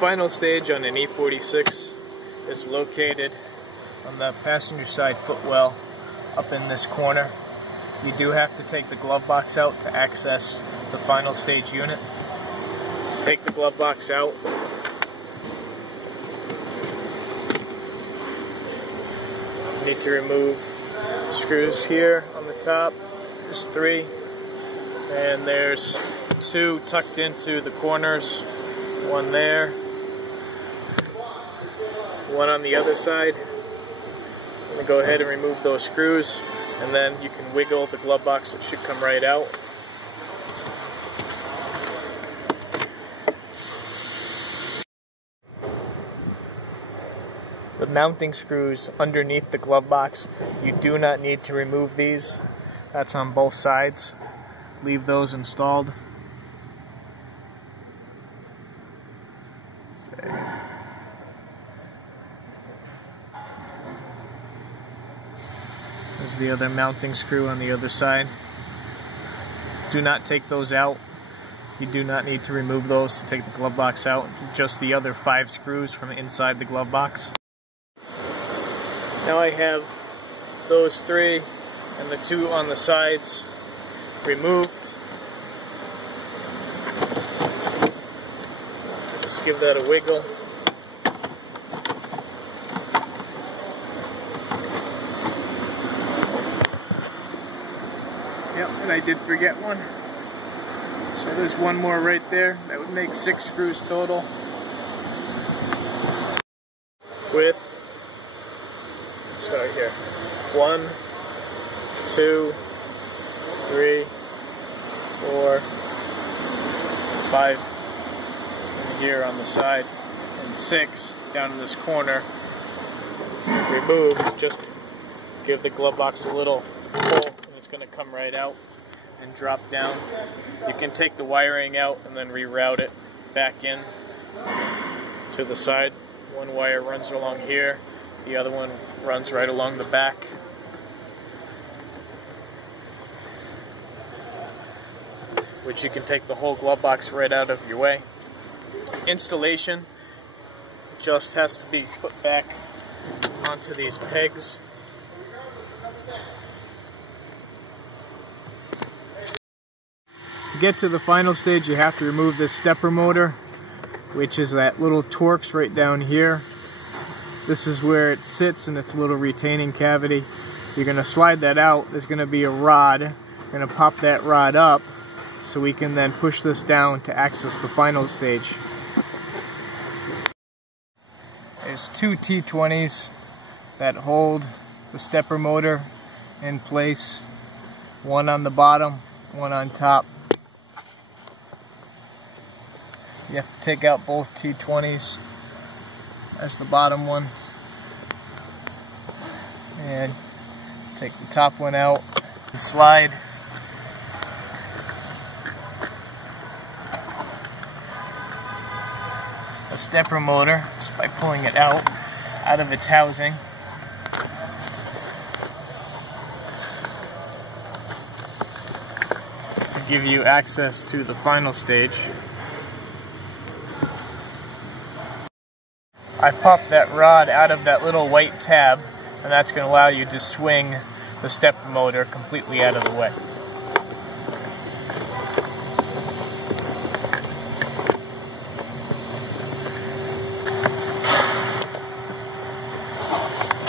final stage on an E46 is located on the passenger side footwell up in this corner. You do have to take the glove box out to access the final stage unit. Let's take the glove box out. You need to remove the screws here on the top. There's 3, and there's 2 tucked into the corners. 1 there, 1 on the other side. I'm going to go ahead and remove those screws, and then you can wiggle the glove box. It should come right out. The mounting screws underneath the glove box, you do not need to remove these. That's on both sides. Leave those installed. There's the other mounting screw on the other side. Do not take those out. You do not need to remove those to take the glove box out. Just the other 5 screws from inside the glove box. Now I have those 3 and the 2 on the sides removed. Just give that a wiggle. Yep, and I did forget one. So there's 1 more right there. That would make 6 screws total. With, start here. 1, 2, 3, 4, 5 in here on the side, and 6 down in this corner. Remove, just give the glove box a little pull, and it's going to come right out and drop down. You can take the wiring out and then reroute it back in to the side. 1 wire runs along here, the other one runs right along the back. Which you can take the whole glove box right out of your way. Installation just has to be put back onto these pegs. To get to the final stage, you have to remove this stepper motor, which is that little Torx right down here. This is where it sits in its little retaining cavity. You're going to slide that out. There's going to be a rod. You're going to pop that rod up so we can then push this down to access the final stage. There's 2 T20s that hold the stepper motor in place. 1 on the bottom, 1 on top. You have to take out both T20s. That's the bottom one. And take the top one out and slide. The stepper motor just by pulling it out of its housing. To give you access to the final stage. I popped that rod out of that little white tab, and that's going to allow you to swing the stepper motor completely out of the way.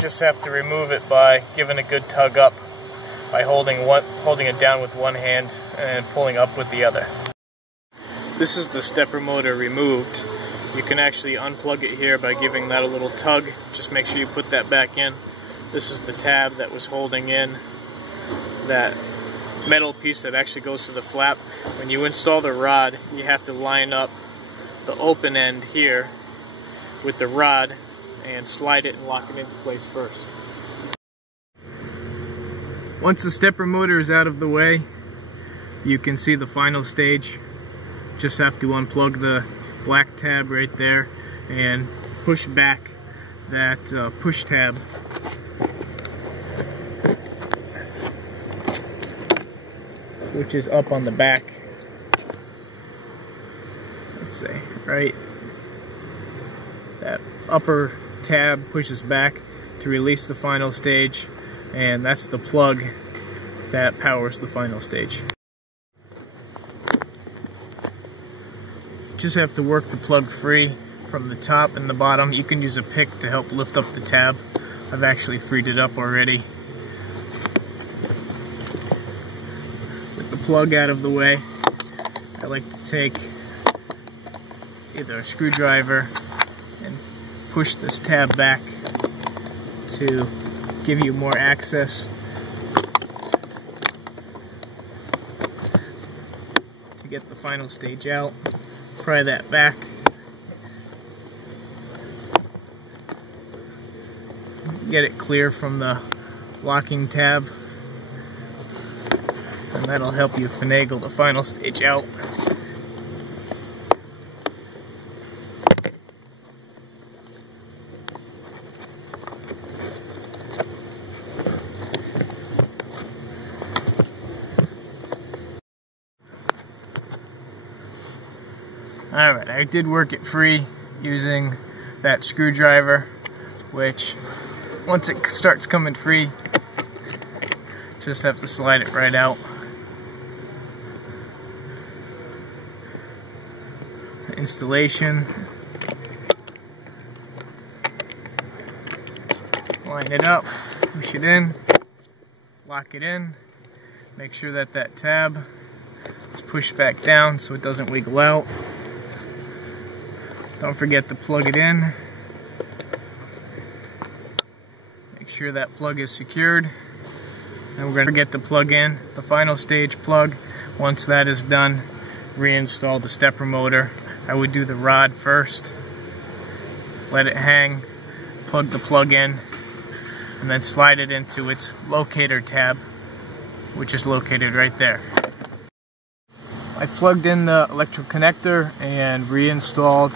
Just have to remove it by giving a good tug up, by holding it down with 1 hand and pulling up with the other. This is the stepper motor removed. You can actually unplug it here by giving that a little tug. Just make sure you put that back in. This is the tab that was holding in that metal piece that actually goes to the flap. When you install the rod, you have to line up the open end here with the rod and slide it and lock it into place first. Once the stepper motor is out of the way, you can see the final stage. Just have to unplug the black tab right there and push back that push tab. Which is up on the back. Let's say right That upper tab pushes back to release the final stage, and that's the plug that powers the final stage. Just have to work the plug free from the top and the bottom. You can use a pick to help lift up the tab. I've actually freed it up already. With the plug out of the way, I like to take either a screwdriver and push this tab back to give you more access to get the final stage out. Pry that back. Get it clear from the locking tab, and that'll help you finagle the final stage out. Alright, I did work it free using that screwdriver, which once it starts coming free, just have to slide it right out. Installation. Line it up, push it in, lock it in, make sure that that tab is pushed back down so it doesn't wiggle out. Don't forget to plug it in. Make sure that plug is secured. And we're going to get to plug in the final stage plug. Once that is done, reinstall the stepper motor. I would do the rod first, let it hang, plug the plug in, and then slide it into its locator tab, which is located right there. I plugged in the electric connector and reinstalled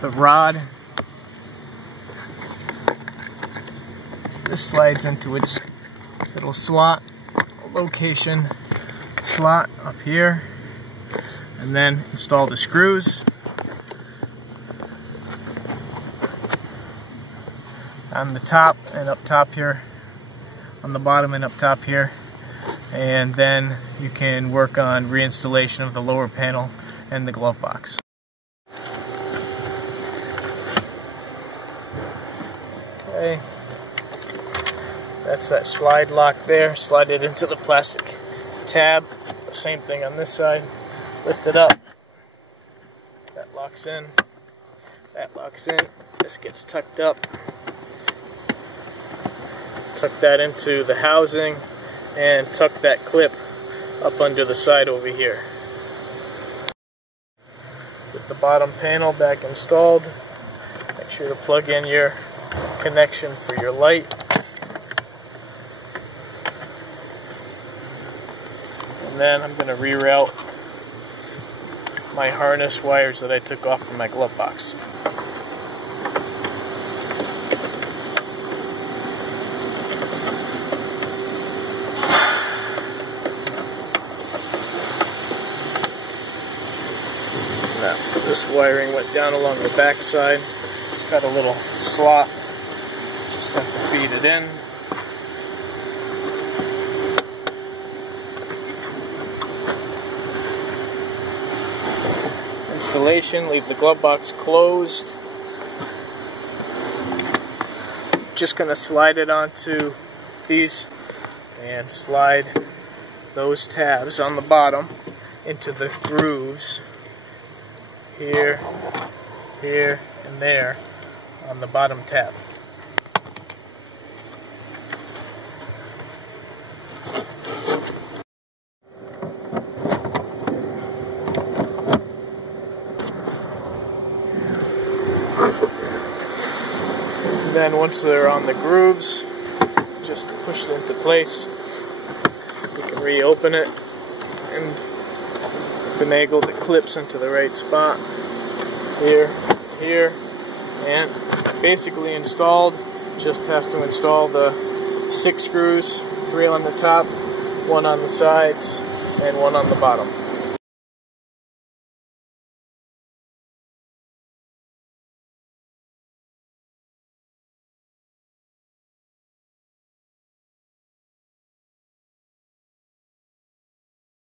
the rod. This slides into its little slot, location slot up here, and then install the screws on the top and up top here, on the bottom and up top here, and then you can work on reinstallation of the lower panel and the glove box. Okay, that's that slide lock there. Slide it into the plastic tab. The same thing on this side. Lift it up. That locks in. That locks in. This gets tucked up. Tuck that into the housing and tuck that clip up under the side over here. Get the bottom panel back installed. Make sure to plug in your connection for your light. And then I'm going to reroute my harness wires that I took off from my glove box. Now, this wiring went down along the back side. It's got a little slot. Just have to feed it in. Installation, leave the glove box closed. Just going to slide it onto these and slide those tabs on the bottom into the grooves here, here, and there on the bottom tab. And then once they're on the grooves, just push it into place. You can reopen it and finagle the clips into the right spot. Here, here, and basically installed. Just have to install the 6 screws, 3 on the top, 1 on the sides, and 1 on the bottom.